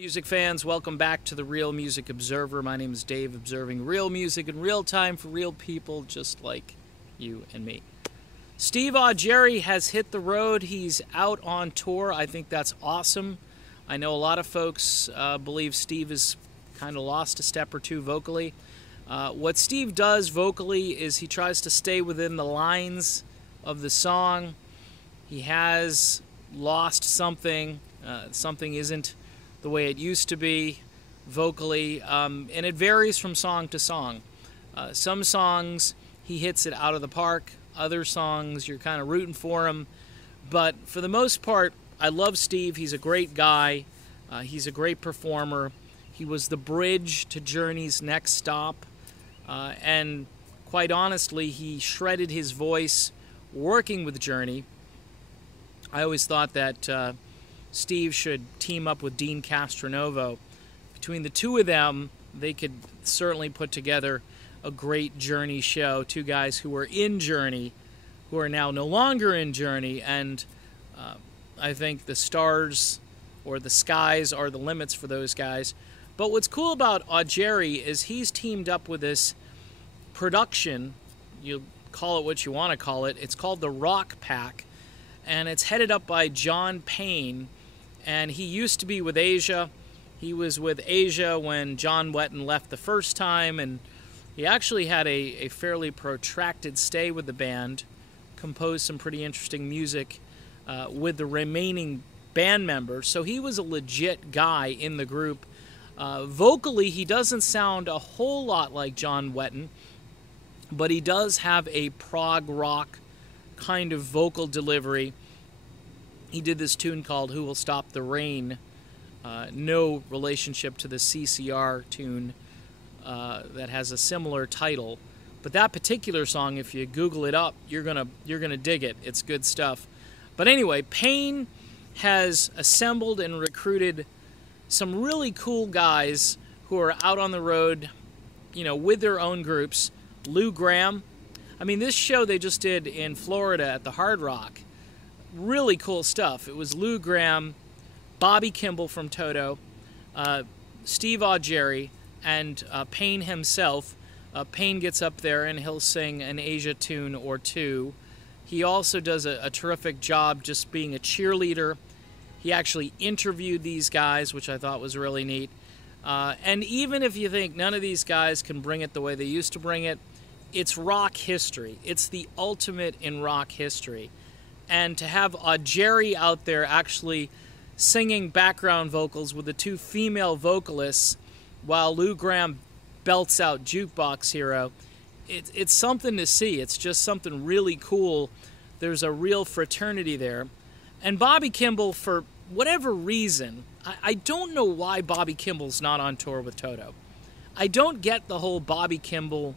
Music fans, welcome back to the Real Music Observer. My name is Dave, observing real music in real time for real people just like you and me. Steve Augeri has hit the road. He's out on tour. I think that's awesome. I know a lot of folks believe Steve has kind of lost a step or two vocally. What Steve does vocally is he tries to stay within the lines of the song. He has lost something. Something isn't the way it used to be vocally, and it varies from song to song. Some songs he hits it out of the park, other songs you're kind of rooting for him, but for the most part I love Steve. He's a great guy, he's a great performer. He was the bridge to Journey's Next Stop, and quite honestly he shredded his voice working with Journey. I always thought that Steve should team up with Dean Castronovo. Between the two of them, they could certainly put together a great Journey show. Two guys who were in Journey, who are now no longer in Journey, and I think the stars or the skies are the limits for those guys. But what's cool about Augeri is he's teamed up with this production, you call it what you want to call it, it's called the Rock Pack, and it's headed up by John Payne. And he used to be with Asia. He was with Asia when John Wetton left the first time, and he actually had a fairly protracted stay with the band, composed some pretty interesting music with the remaining band members. So he was a legit guy in the group. Vocally, he doesn't sound a whole lot like John Wetton, but he does have a prog rock kind of vocal delivery. He did this tune called Who Will Stop the Rain, no relationship to the CCR tune that has a similar title. But that particular song, if you Google it up, you're gonna dig it. It's good stuff. But anyway, Payne has assembled and recruited some really cool guys who are out on the road, you know, with their own groups. Gramm. I mean, this show they just did in Florida at the Hard Rock, really cool stuff. It was Gramm, Bobby Kimball from Toto, Steve Augeri, and Payne himself. Payne gets up there and he'll sing an Asia tune or two. He also does a terrific job just being a cheerleader. He actually interviewed these guys, which I thought was really neat. And even if you think none of these guys can bring it the way they used to bring it, it's rock history. It's the ultimate in rock history. And to have Augeri out there actually singing background vocals with the two female vocalists while Gramm belts out Jukebox Hero, it's something to see. It's just something really cool. There's a real fraternity there. And Bobby Kimball, for whatever reason, I don't know why Bobby Kimball's not on tour with Toto. I don't get the whole Bobby Kimball,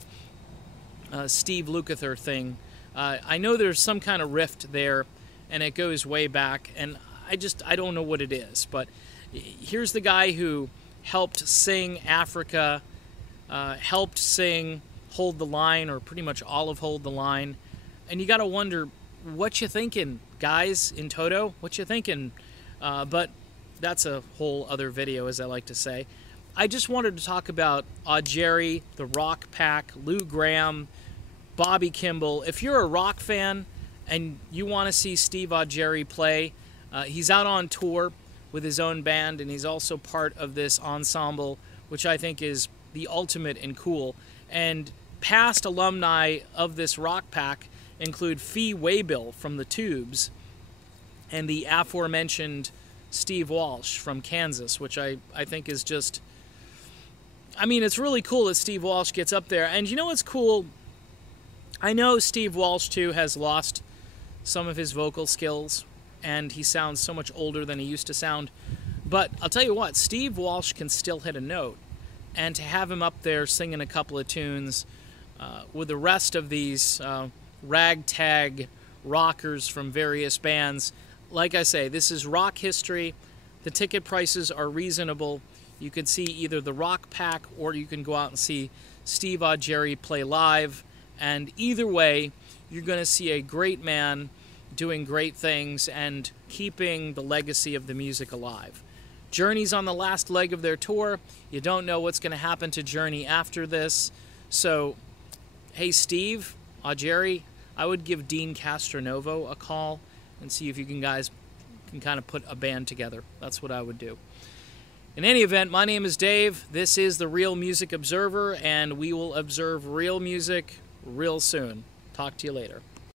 Steve Lukather thing. I know there's some kind of rift there, and it goes way back, and I don't know what it is. But here's the guy who helped sing Africa, helped sing Hold the Line, or pretty much all of Hold the Line, and you got to wonder, what you thinking, guys in Toto? What you thinking? But that's a whole other video, as I like to say. I just wanted to talk about Augeri, the Rock Pack, Gramm, Bobby Kimball. If you're a rock fan and you want to see Steve Augeri play, he's out on tour with his own band, and he's also part of this ensemble, which I think is the ultimate and cool. And past alumni of this rock pack include Fee Waybill from the Tubes and the aforementioned Steve Walsh from Kansas, which I think is just, I mean, it's really cool that Steve Walsh gets up there. And you know what's cool? I know Steve Walsh, too, has lost some of his vocal skills, and he sounds so much older than he used to sound. But I'll tell you what, Steve Walsh can still hit a note. And to have him up there singing a couple of tunes with the rest of these ragtag rockers from various bands, like I say, this is rock history. The ticket prices are reasonable. You can see either the Rock Pack, or you can go out and see Steve Augeri play live. And either way, you're going to see a great man doing great things and keeping the legacy of the music alive. Journey's on the last leg of their tour. You don't know what's going to happen to Journey after this. So, hey, Steve Augeri, I would give Dean Castronovo a call and see if you guys can kind of put a band together. That's what I would do. In any event, my name is Dave. This is the Real Music Observer, and we will observe real music real soon. Talk to you later.